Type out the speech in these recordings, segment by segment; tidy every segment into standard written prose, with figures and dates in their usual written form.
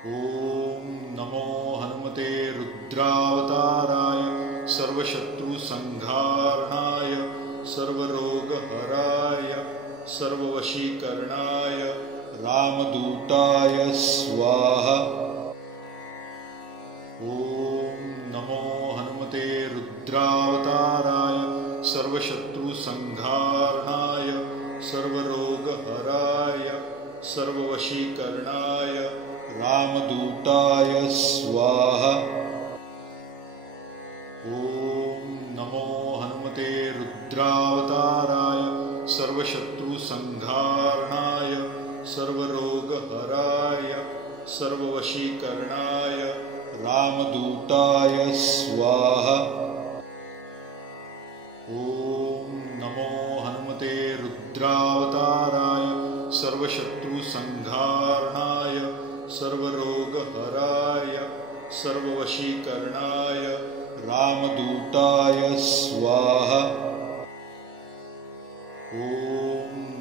ॐ नमो हनुमते रुद्रावताराय सर्वशत्रुसंहारणाय सर्वरोगहराय सर्ववशीकरणाय रामदूताय स्वाहा। ॐ नमो हनुमते रुद्रावताराय सर्वशत्रुसंहारणाय सर्वरोगहराय सर्ववशीकरणाय रामदूताय स्वाहा। ॐ नमो हनुमते रुद्रावताराय सर्वशत्रुसंहारणाय सर्वरोगहराय सर्ववशीकरणाय रामदूताय स्वाहा। ॐ नमो हनुमते रुद्रावताराय सर्वशत्रुसंहारणाय सर्वरोगहराय सर्ववशीकरणाय रामदूताय स्वाहा। ॐ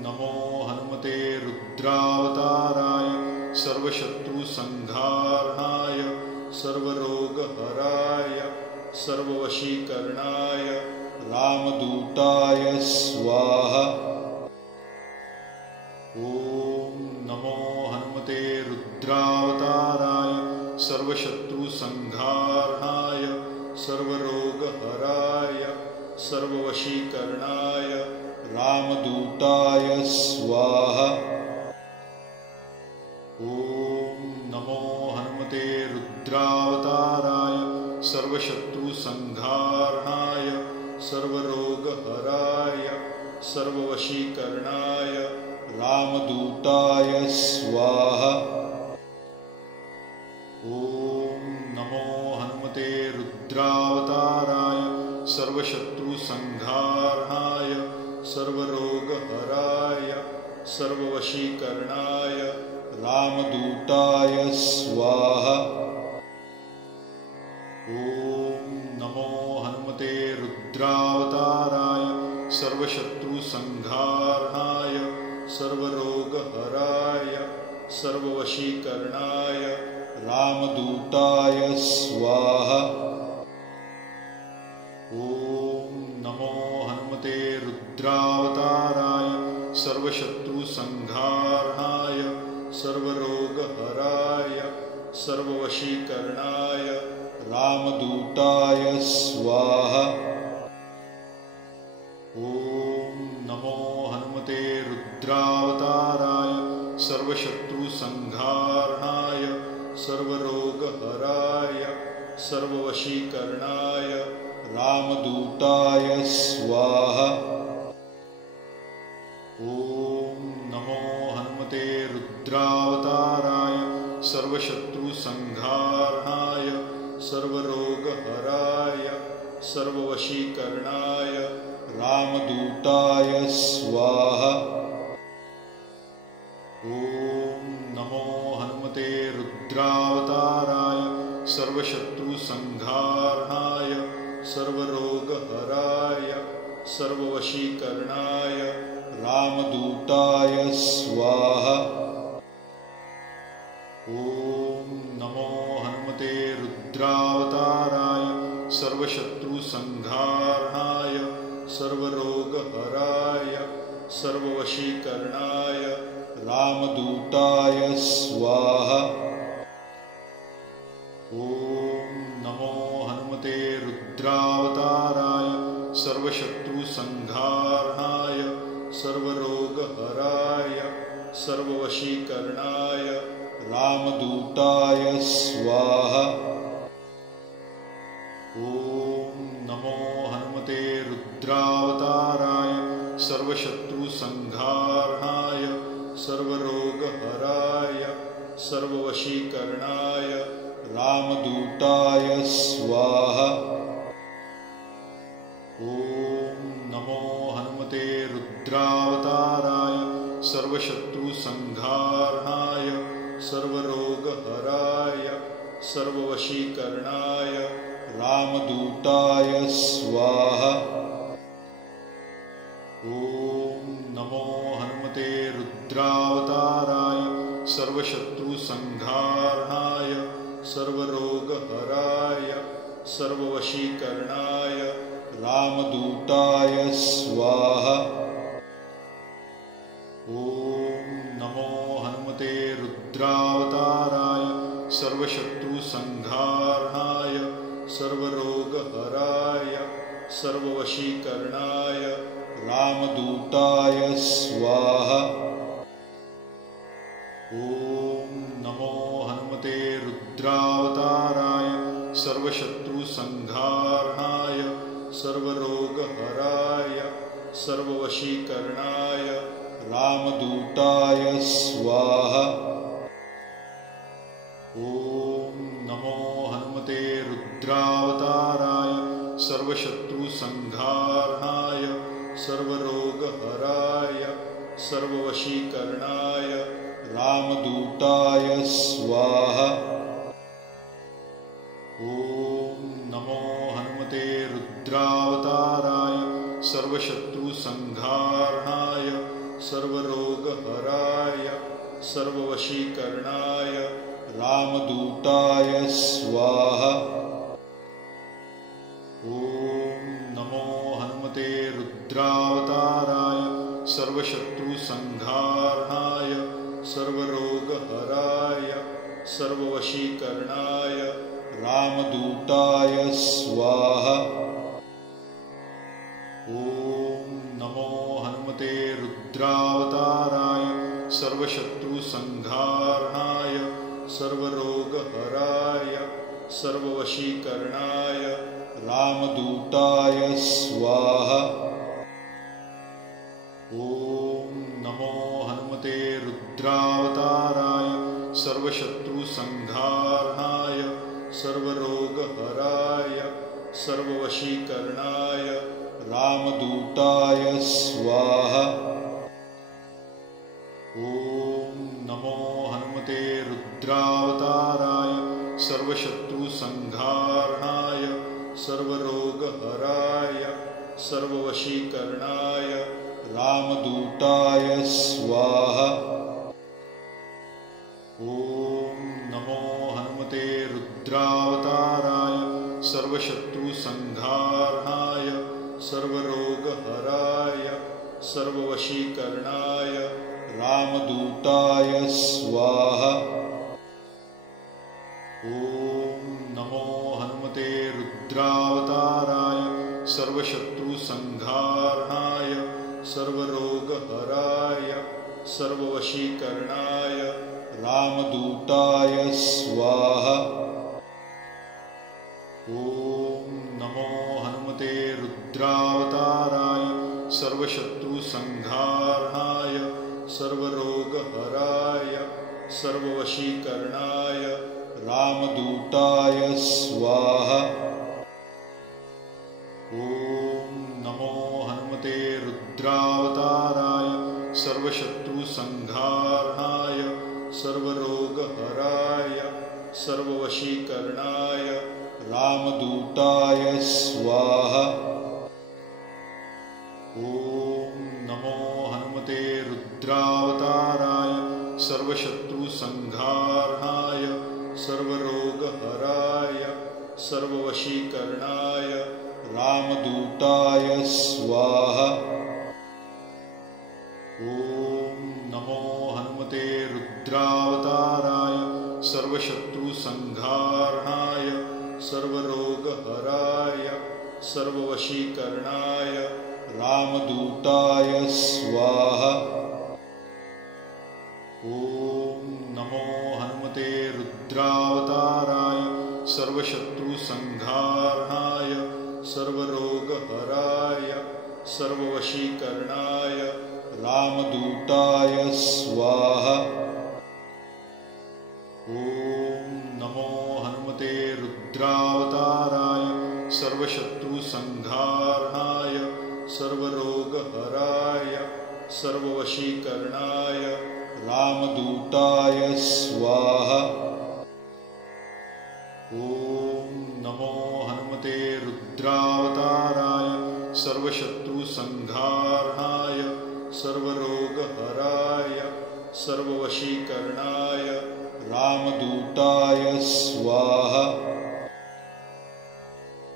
नमो हनुमते रुद्रावताराय सर्वशत्रुसंहारणाय सर्वरोगहराय सर्ववशीकरणाय रामदूताय स्वाहा। ॐ नमो हनुमते रुद्रावताराय सर्वशत्रुसंहारणाय सर्वरोगहराय सर्ववशीकरणाय रामदूताय स्वाहा। ॐ नमो हनुमते रुद्रावताराय सर्वशत्रुसंहारणाय सर्वरोगहराय सर्ववशीकरणाय रामदूताय स्वाहा। ॐ नमो हनुमते रुद्रावताराय सर्वशत्रुसंहारणाय सर्वरोगहराय सर्ववशीकरणाय रामदूताय स्वाहा। ॐ नमो हनुमते रुद्रावताराय सर्वशत्रुसंहारणाय सर्वरोगहराय सर्ववशीकरणाय रामदूताय स्वाहा। ॐ नमो हनुमते रुद्रावताराय सर्वशत्रुसंहारणाय सर्वरोगहराय सर्ववशीकरणाय रामदूताय स्वाहा। ॐ नमो हनुमते रुद्रावताराय सर्वशत्रुसंहारणाय सर्वरोगहराय सर्ववशीकरणाय रामदूताय स्वाहा। ॐ नमो हनुमते रुद्रावताराय सर्वशत्रुसंहारणाय सर्वरोगहराय सर्ववशीकरणाय रामदूताय स्वाहा। ॐ नमो हनुमते रुद्रावताराय सर्वशत्रुसंहारणाय सर्वरोगहराय सर्ववशीकरणाय रामदूताय स्वाहा। ॐ नमो हनुमते रुद्रावताराय सर्वशत्रुसंहारणाय सर्वरोगहराय सर्ववशीकरणाय रामदूताय स्वाहा। ॐ नमो हनुमते रुद्रावताराय सर्वशत्रुसंहारणाय सर्वरोगहराय सर्ववशीकरणाय रामदूताय स्वाहा। ॐ नमो हनुमते रुद्रावताराय सर्वशत्रुसंहारणाय सर्वरोगहराय सर्ववशीकरणाय रामदूताय स्वाहा। ॐ नमो हनुमते रुद्रावताराय सर्वशत्रुसंहारणाय सर्वरोगहराय सर्ववशीकरणाय रामदूताय स्वाहा। ॐ नमो हनुमते रुद्रावताराय सर्वशत्रुसंहारणाय सर्वरोगहराय सर्ववशीकरणाय रामदूताय स्वाहा। ॐ नमो हनुमते रुद्रावताराय सर्वशत्रुसंहारणाय सर्वरोगहराय सर्ववशीकरणाय रामदूताय स्वाहा। ॐ नमो हनुमते रुद्रावताराय सर्वशत्रुसंहारणाय सर्वरोगहराय सर्ववशीकरणाय रामदूताय स्वाहा। ॐ नमो हनुमते रुद्रावताराय सर्वशत्रुसंहारणाय सर्वरोगहराय सर्ववशीकरणाय रामदूताय स्वाहा। ॐ नमो हनुमते रुद्रावताराय सर्वशत्रुसंहारणाय सर्वरोगहराय सर्ववशीकरणाय रामदूताय स्वाहा। ॐ नमो हनुमते रुद्रावताराय सर्वशत्रुसंहारणाय सर्वरोगहराय सर्ववशीकरणाय रामदूताय स्वाहा। ॐ नमो हनुमते रुद्रावताराय सर्वशत्रुसंहारणाय सर्वरोगहराय सर्ववशीकरणाय रामदूताय स्वाहा। ॐ नमो हनुमते रुद्रावताराय सर्वशत्रुसंहारणाय सर्वरोगहराय सर्ववशीकरणाय रामदूताय स्वाहा। ॐ नमो हनुमते रुद्रावताराय सर्वशत्रुसंहारणाय सर्वरोगहराय सर्ववशीकरणाय रामदूताय स्वाहा। ॐ नमो हनुमते रुद्रावताराय सर्वशत्रुसंहारणाय सर्वरोगहराय सर्ववशीकरणाय रामदूताय स्वाहा। ॐ नमो हनुमते रुद्रावताराय सर्वशत्रुसंहारणाय सर्वरोगहराय सर्ववशीकरणाय रामदूताय स्वाहा। ॐ नमो हनुमते रुद्रावताराय सर्वशत्रुसंहारणाय सर्वरोगहराय सर्ववशीकरणाय रामदूताय स्वाहा। ॐ नमो हनुमते रुद्रावताराय सर्वशत्रुसंहारणाय सर्वरोगहराय सर्ववशीकरणाय रामदूताय स्वाहा। ॐ नमो हनुमते रुद्रावताराय सर्वशत्रुसंहारणाय सर्वरोगहराय सर्ववशीकरणाय रामदूताय स्वाहा। ॐ नमो हनुमते रुद्रावताराय सर्वशत्रुसंहारणाय सर्वरोगहराय सर्ववशीकरणाय रामदूताय स्वाहा। ॐ नमो हनुमते रुद्रावताराय सर्वशत्रुसंहारणाय सर्वरोगहराय सर्ववशीकरणाय रामदूताय स्वाहा। ॐ नमो हनुमते रुद्रावताराय सर्वशत्रुसंहारणाय सर्वरोगहराय सर्ववशीकरणाय रामदूताय स्वाहा। ॐ नमो हनुमते रुद्रावताराय सर्वशत्रुसंहारणाय सर्वरोगहराय सर्ववशीकरणाय रामदूताय स्वाहा।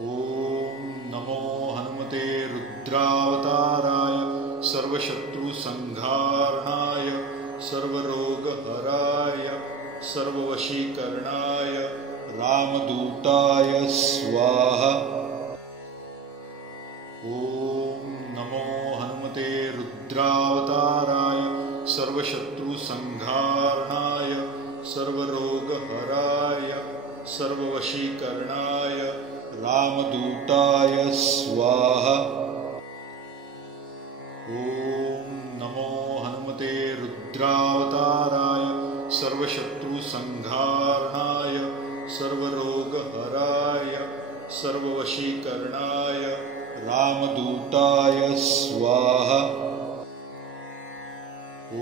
ॐ नमो हनुमते रुद्रावताराय सर्वशत्रुसंहारणाय सर्वरोगहराय सर्ववशीकरणाय रामदूताय स्वाहा। ॐ नमो हनुमते रुद्रावताराय सर्वशत्रुसंहारणाय सर्वरोगहराय सर्ववशीकरणाय रामदूताय स्वाहा। ॐ नमो हनुमते रुद्रावताराय सर्वशत्रुसंहारणाय सर्वरोगहराय सर्ववशीकरणाय रामदूताय स्वाहा। ॐ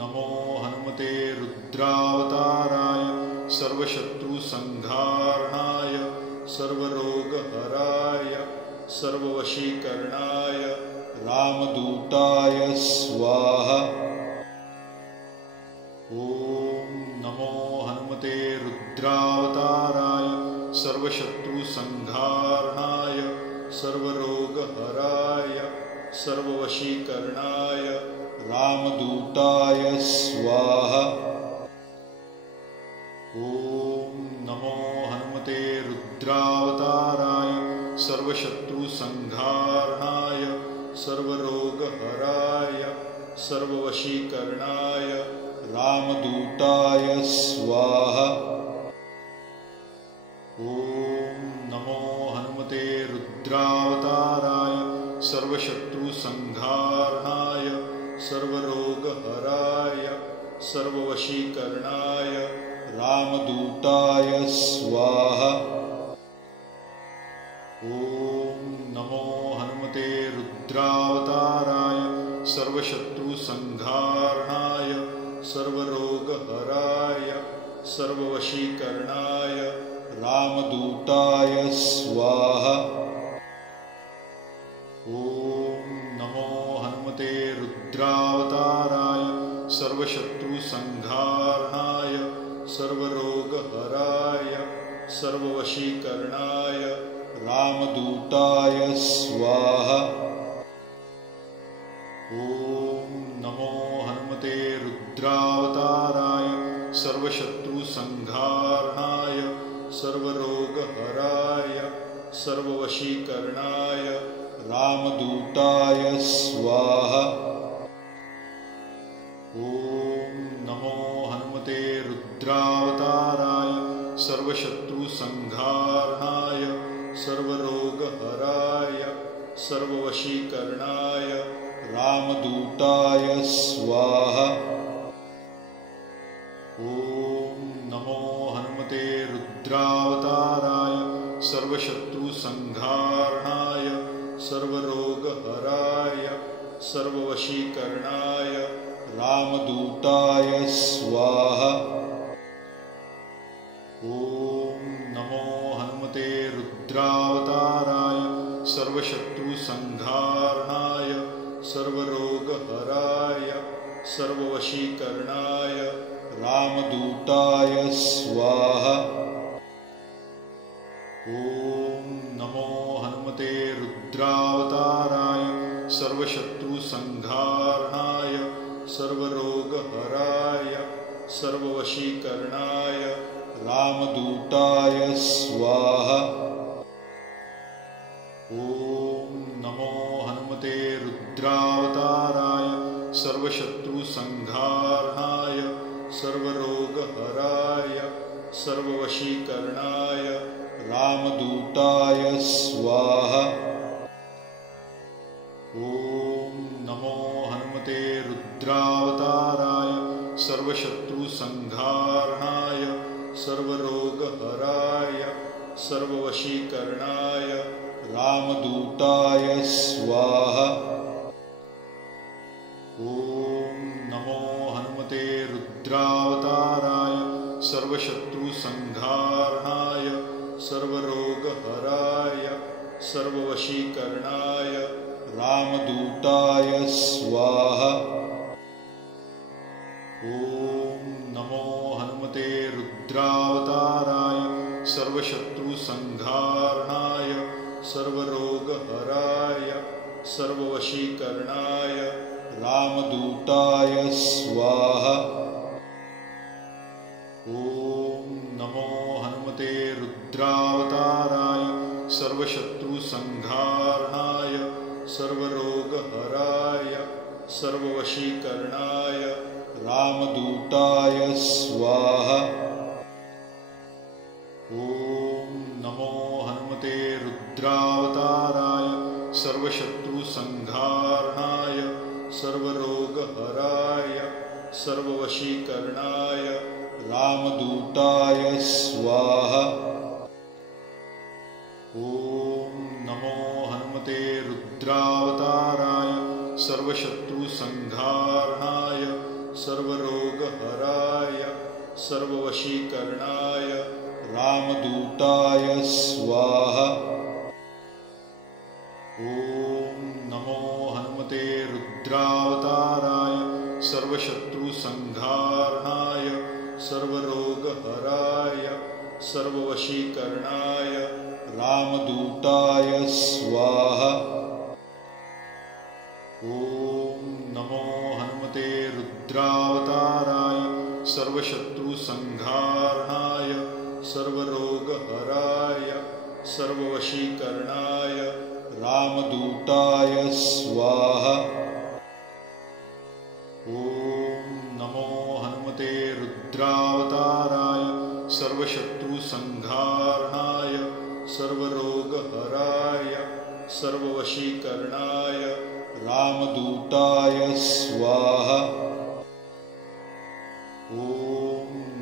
नमो हनुमते रुद्रावताराय सर्वशत्रुसंहारणाय सर्वरोगहराय सर्ववशीकरणाय रामदूताय स्वाहा। ॐ नमो हनुमते रुद्रावताराय सर्वशत्रुसंहारणाय सर्वरोगहराय सर्ववशीकरणाय रामदूताय स्वाहा। ॐ नमो हनुमते रुद्रावताराय सर्वशत्रुसंहारणाय सर्वरोगहराय सर्ववशीकरणाय रामदूताय स्वाहा। ॐ नमो हनुमते रुद्रावताराय सर्वशत्रुसंहारणाय सर्वरोगहराय सर्ववशीकरणाय रामदूताय स्वाहा। ॐ नमो हनुमते रुद्रावताराय सर्वशत्रुसंहारणाय सर्वरोगहराय सर्ववशीकरणाय रामदूताय स्वाहा। ॐ नमो हनुमते रुद्रावताराय सर्वशत्रुसंहारणाय सर्वरोगहराय सर्ववशीकरणाय रामदूताय स्वाहा। ॐ नमो हनुमते रुद्रावताराय सर्वशत्रुसंहारणाय सर्वरोगहराय सर्ववशीकरणाय रामदूताय स्वाहा। ॐ नमो हनुमते रुद्रावताराय सर्वशत्रुसंहारणाय सर्वरोगहराय सर्ववशीकरणाय रामदूताय स्वाहा। ॐ नमो हनुमते रुद्रावताराय सर्वशत्रुसंहारणाय सर्वरोगहराय सर्ववशीकरणाय रामदूताय स्वाहा। ॐ नमो हनुमते रुद्रावताराय सर्वशत्रुसंहारणाय सर्वरोगहराय सर्ववशीकरणाय रामदूताय स्वाहा। ॐ नमो हनुमते रुद्रावताराय सर्वशत्रुसंहारणाय सर्वरोगहराय सर्ववशीकरणाय रामदूताय स्वाहा। ॐ नमो हनुमते रुद्रावताराय सर्वशत्रुसंहारणाय सर्वरोगहराय सर्ववशीकरणाय रामदूताय स्वाहा। ॐ नमो हनुमते रुद्रावताराय सर्वशत्रुसंहारणाय सर्वरोगहराय सर्ववशीकरणाय रामदूताय स्वाहा। ॐ नमो हनुमते रुद्रावताराय सर्वशत्रुसंहारणाय सर्वरोगहराय सर्ववशीकरणाय रामदूताय स्वाहा। ॐ नमो हनुमते सर्वशत्रुसंहारणाय सर्वरोगहराय सर्ववशीकरणाय रामदूताय स्वाहा। ॐ नमो हनुमते रुद्रावताराय सर्वशत्रुसंहारणाय सर्वरोगहराय सर्ववशीकरणाय रामदूताय स्वाहा। ॐ नमो हनुमते रुद्रावताराय सर्वशत्रुसंहारणाय सर्वरोगहराय सर्ववशीकरणाय रामदूताय स्वाहा। ॐ नमो हनुमते रुद्रावताराय सर्वशत्रुसंहारणाय सर्वरोगहराय सर्ववशीकरणाय रामदूताय स्वाहा। ॐ नमो हनुमते रुद्रावताराय सर्वशत्रुसंहारणाय सर्वरोगहराय सर्ववशीकरणाय रामदूताय स्वाहा। ॐ नमो हनुमते रुद्रावताराय सर्वशत्रुसंहारणाय सर्वरोगहराय सर्ववशीकरणाय रामदूताय स्वाहा। ॐ नमो हनुमते रुद्रावताराय सर्वशत्रुसंहारणाय सर्वरोगहराय सर्ववशीकरणाय रामदूताय स्वाहा। ॐ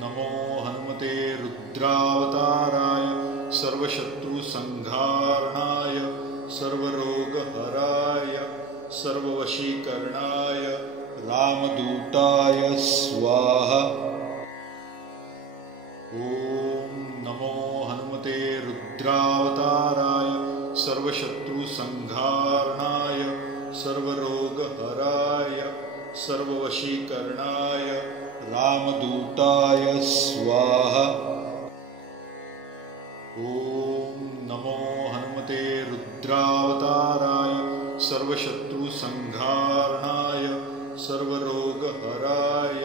नमो हनुमते रुद्रावताराय सर्वशत्रुसंहारणाय सर्वरोगहराय सर्ववशीकरणाय रामदूताय स्वाहा। ॐ नमो हनुमते रुद्रावताराय सर्वशत्रुसंहारणाय सर्वरोगहराय सर्ववशीकरणाय रामदूताय स्वाहा। ॐ नमो हनुमते रुद्रावताराय सर्वशत्रुसंहारणाय सर्वरोगहराय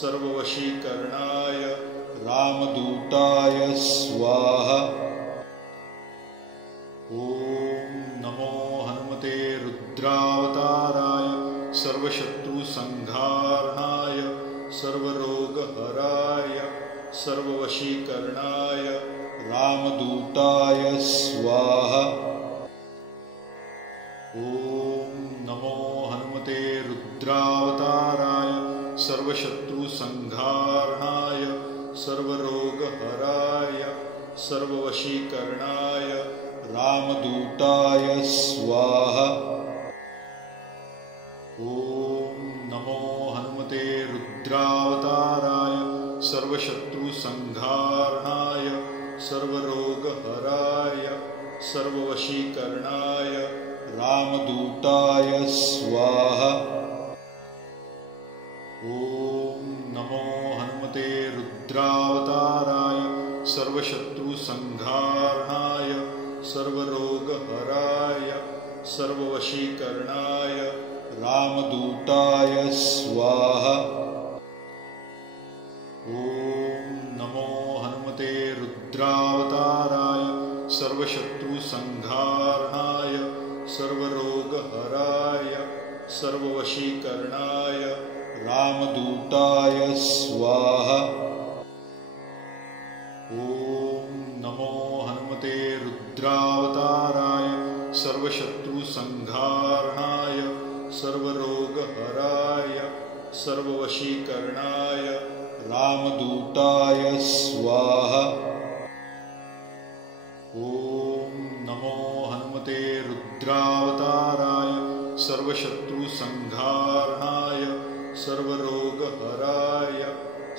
सर्ववशीकरणाय रामदूताय स्वाहा। ॐ नमो हनुमते रुद्रावताराय सर्वशत्रुसंहारणाय सर्वरोगहराय सर्ववशीकरणाय रामदूताय स्वाहा। ॐ नमो हनुमते रुद्रावताराय सर्वशत्रुसंहारणाय सर्वरोगहराय सर्ववशीकरणाय रामदूताय स्वाहा। ॐ नमो हनुमते रुद्रावताराय सर्वशत्रुसंहारणाय सर्वरोगहराय सर्ववशीकरणाय रामदूताय स्वाहा। ॐ नमो हनुमते रुद्रावताराय सर्वशत्रुसंहारणाय सर्वरोगहराय सर्ववशीकरणाय रामदूताय स्वाहा। ॐ नमो हनुमते रुद्रावताराय सर्वशत्रुसंहारणाय सर्वरोगहराय सर्ववशीकरणाय रामदूताय स्वाहा। ॐ नमो हनुमते रुद्रावताराय सर्वशत्रुसंहारणाय सर्वरोगहराय सर्ववशीकरणाय रामदूताय स्वाहा। ॐ नमो हनुमते रुद्रावताराय सर्वशत्रुसंहारणाय सर्वरोगहराय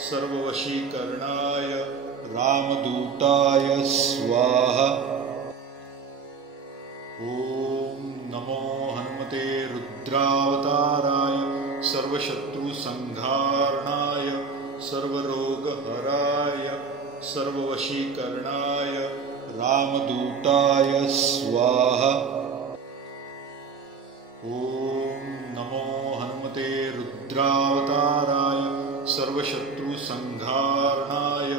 सर्ववशीकरणाय रामदूताय स्वाहा। ॐ नमो हनुमते रुद्रावताराय सर्वशत्रुसंहारणाय सर्वरोगहराय सर्ववशीकरणाय रामदूताय स्वाहा। ॐ नमो हनुमते रुद्रावताराय सर्वशत्रुसंहारणाय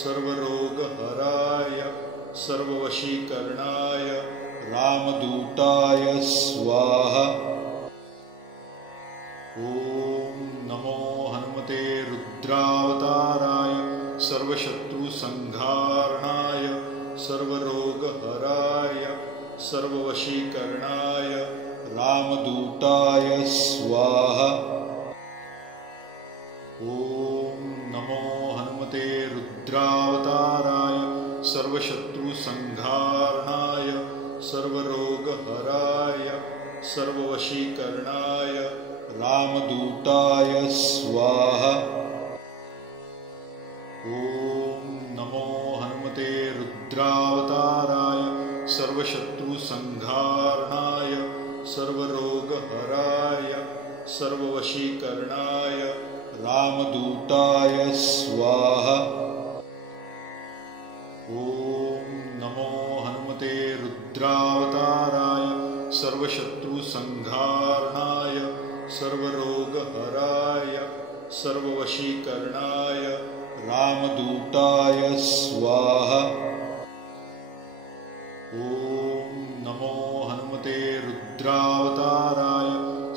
सर्वरोगहराय सर्ववशीकरणाय रामदूताय स्वाहा। ॐ नमो हनुमते रुद्रावताराय सर्वशत्रुसंहारणाय सर्वरोगहराय सर्ववशीकरणाय रामदूताय स्वाहा। ॐ नमो हनुमते रुद्रावताराय सर्वशत्रुसंहारणाय सर्वरोगहराय सर्ववशीकरणाय रामदूताय स्वाहा। ॐ नमो हनुमते रुद्रावताराय सर्वशत्रुसंहारणाय सर्वरोगहराय सर्ववशीकरणाय रामदूताय स्वाहा। ॐ नमो हनुमते रुद्रावताराय सर्वशत्रुसंहारणाय सर्वरोगहराय सर्ववशीकरणाय रामदूताय स्वाहा। ॐ नमो हनुमते रुद्रावताराय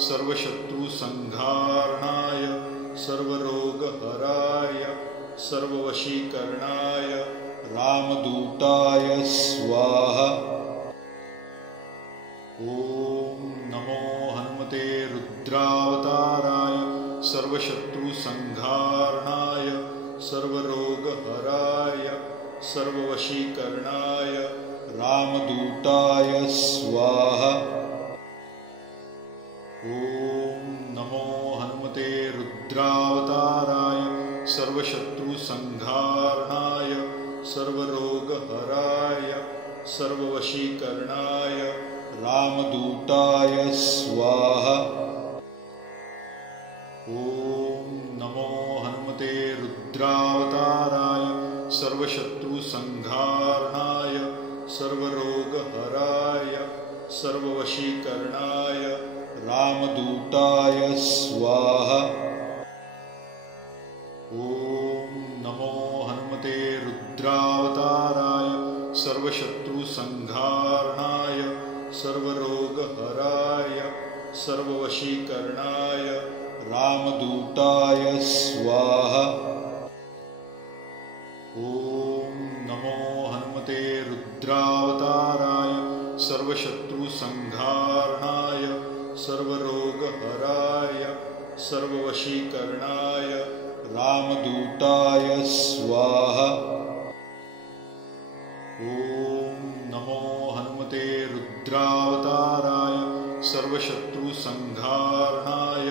सर्वशत्रुसंहारणाय सर्वरोगहराय सर्ववशीकरणाय रामदूताय स्वाहा। ॐ नमो हनुमते रुद्रावताराय सर्वशत्रुसंहारणाय सर्वरोगहराय सर्ववशीकरणाय रामदूताय स्वाहा। ॐ नमो हनुमते रुद्रावताराय सर्वशत्रुसंहारणाय सर्वरोगहराय सर्ववशीकरणाय रामदूताय स्वाहा। ॐ नमो हनुमते रुद्रावताराय सर्वशत्रुसंहारणाय सर्वरोगहराय सर्ववशीकरणाय रामदूताय स्वाहा। ॐ नमो हनुमते रुद्रावताराय सर्वशत्रुसंहारणाय सर्वरोगहराय सर्ववशीकरणाय रामदूताय स्वाहा। ॐ नमो हनुमते रुद्रावताराय सर्वशत्रुसंहारणाय सर्वरोगहराय सर्ववशीकरणाय रामदूताय स्वाहा। ॐ नमो हनुमते रुद्रावताराय सर्वशत्रुसंहारणाय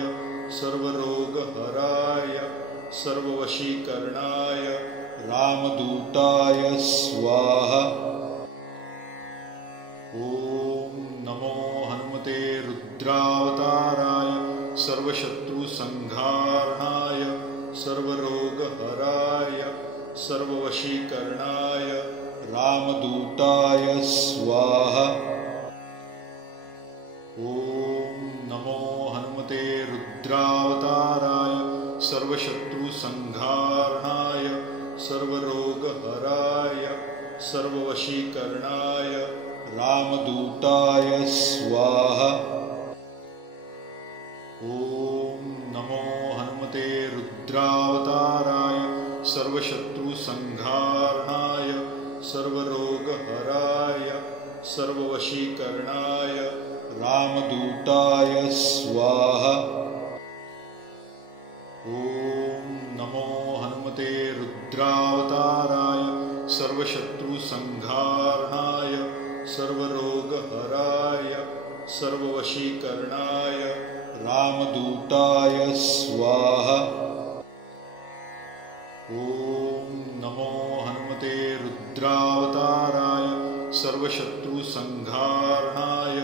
सर्वरोगहराय सर्ववशीकरणाय रामदूताय स्वाहा। ॐ नमो हनुमते रुद्रावताराय सर्वशत्रुसंहारणाय सर्वरोगहराय सर्ववशीकरणाय रामदूताय स्वाहा। ॐ नमो हनुमते रुद्रावताराय सर्वशत्रुसंहारणाय सर्वरोगहराय सर्ववशीकरणाय रामदूताय स्वाहा। ॐ नमो हनुमते रुद्रावताराय सर्वशत्रुसंहारणाय सर्वरोगहराय सर्ववशीकरणाय रामदूताय स्वाहा। ॐ नमो हनुमते रुद्रावताराय सर्वशत्रुसंहारणाय सर्वरोगहराय सर्ववशीकरणाय रामदूताय स्वाहा। ॐ नमो हनुमते रुद्रावताराय सर्वशत्रुसंहारणाय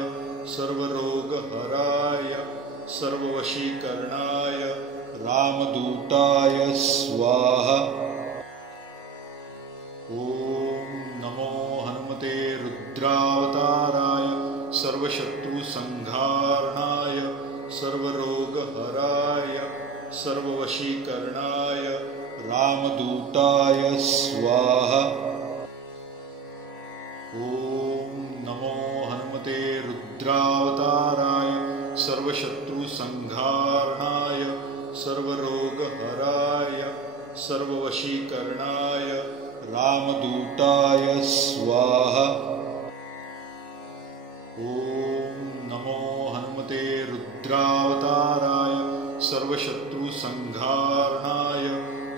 सर्वरोगहराय सर्ववशीकरणाय रामदूताय स्वाहा। ॐ नमो हनुमते सर्वशत्रुसंहारणाय सर्वरोगहराय सर्ववशीकरणाय रामदूताय स्वाहा। ॐ नमो हनुमते रुद्रावताराय सर्वशत्रुसंहारणाय सर्वरोगहराय सर्ववशीकरणाय रामदूताय स्वाहा। ॐ नमो हनुमते रुद्रावताराय सर्वशत्रुसंहारणाय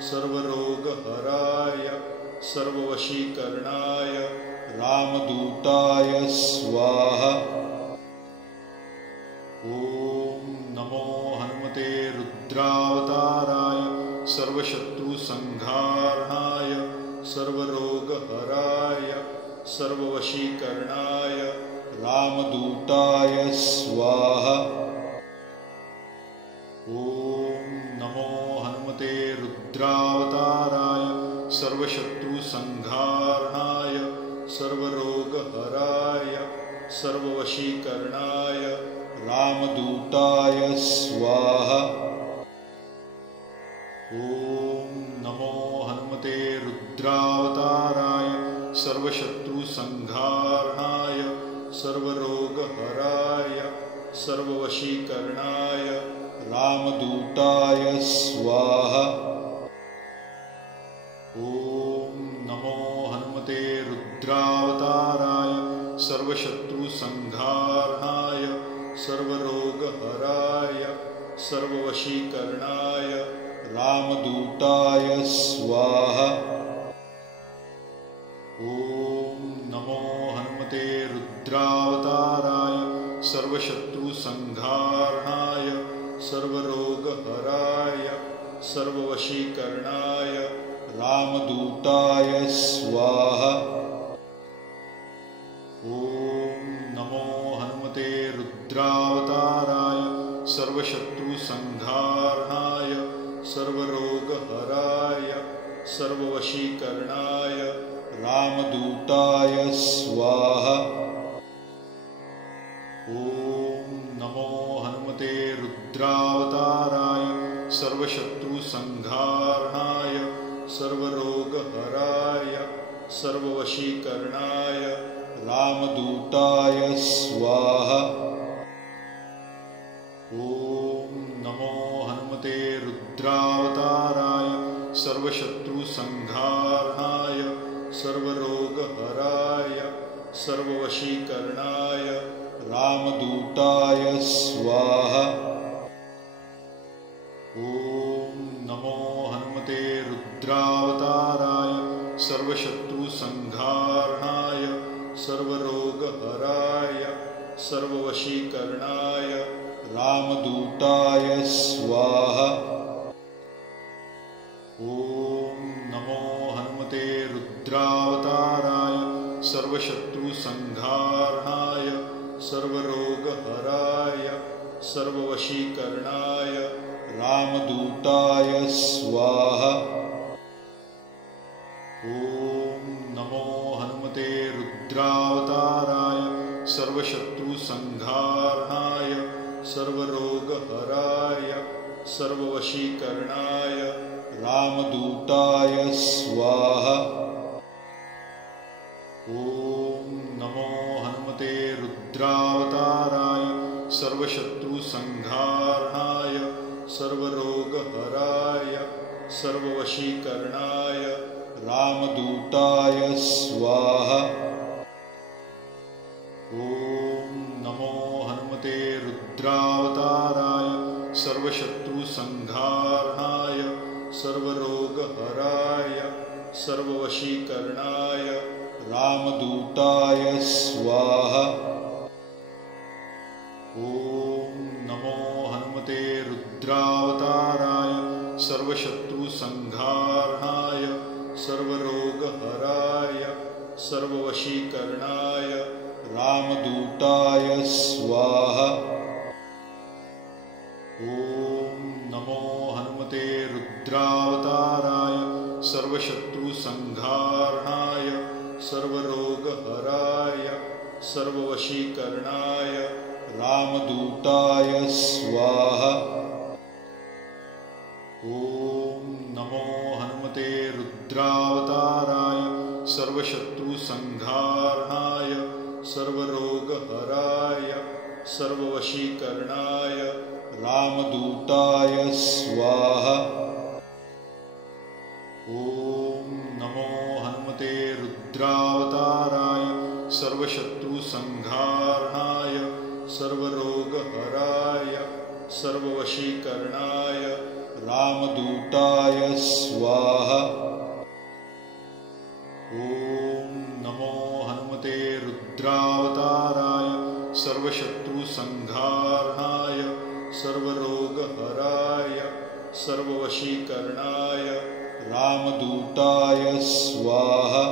सर्वरोगहराय सर्ववशीकरणाय रामदूताय स्वाहा। ॐ नमो हनुमते रुद्रावताराय सर्वशत्रुसंहारणाय सर्वरोगहराय सर्ववशीकरणाय रामदूताय स्वाहा। ॐ नमो हनुमते रुद्रावताराय सर्वशत्रुसंहारणाय सर्वरोगहराय सर्ववशीकरणाय रामदूताय स्वाहा। ॐ नमो हनुमते रुद्रावताराय सर्वशत्रुसंहारणाय सर्वरोगहराय सर्ववशीकरणाय रामदूताय स्वाहा। ॐ नमो हनुमते रुद्रावताराय सर्वशत्रुसंहारणाय सर्वरोगहराय सर्ववशीकरणाय रामदूताय स्वाहा। ॐ नमो हनुमते रुद्रावताराय सर्वशत्रुसंहारणाय सर्वरोगहराय सर्ववशीकरणाय रामदूताय स्वाहा। ॐ नमो हनुमते रुद्रावताराय सर्वशत्रुसंहारणाय सर्वरोगहराय सर्ववशीकरणाय रामदूताय स्वाहा। ॐ नमो हनुमते रुद्रावताराय सर्वशत्रुसंहारणाय सर्वरोगहराय सर्ववशीकरणाय रामदूताय स्वाहा। ॐ नमो हनुमते रुद्रावताराय सर्वशत्रुसंहारणाय सर्वरोगहराय सर्ववशीकरणाय रामदूताय स्वाहा। ॐ नमो हनुमते रुद्रावताराय सर्वशत्रुसंहारणाय सर्वरोगहराय सर्ववशीकरणाय रामदूताय स्वाहा। ॐ नमो हनुमते रुद्रावताराय सर्वशत्रुसंहारणाय सर्वरोगहराय सर्ववशीकरणाय रामदूताय स्वाहा। ॐ नमो हनुमते रुद्रावताराय सर्वशत्रुसंहारणाय सर्वरोगहराय सर्ववशीकरणाय रामदूताय स्वाहा। ॐ नमो हनुमते रुद्रावताराय सर्वशत्रुसंहारणाय सर्वरोगहराय सर्ववशीकरणाय रामदूताय स्वाहा। ॐ नमो हनुमते रुद्रावताराय सर्वशत्रुसंहारणाय सर्वरोगहराय सर्ववशीकरणाय रामदूताय स्वाहा। ॐ नमो हनुमते रुद्रावताराय सर्वशत्रुसंहारणाय सर्वरोगहराय सर्ववशीकरणाय रामदूताय स्वाहा। ॐ नमो हनुमते रुद्रावताराय सर्वशत्रुसंहारणाय सर्वरोगहराय सर्ववशीकरणाय रामदूताय स्वाहा। ॐ नमो हनुमते रुद्रावताराय सर्वशत्रुसंहारणाय सर्वरोगहराय सर्ववशीकरणाय रामदूताय स्वाहा। ॐ नमो हनुमते रुद्रावताराय सर्वशत्रुसंहारणाय सर्वरोगहराय सर्ववशीकरणाय रामदूताय स्वाहा। ॐ नमो हनुमते रुद्रावताराय सर्वशत्रुसंहारणाय सर्वरोगहराय सर्ववशीकरणाय रामदूताय स्वाहा।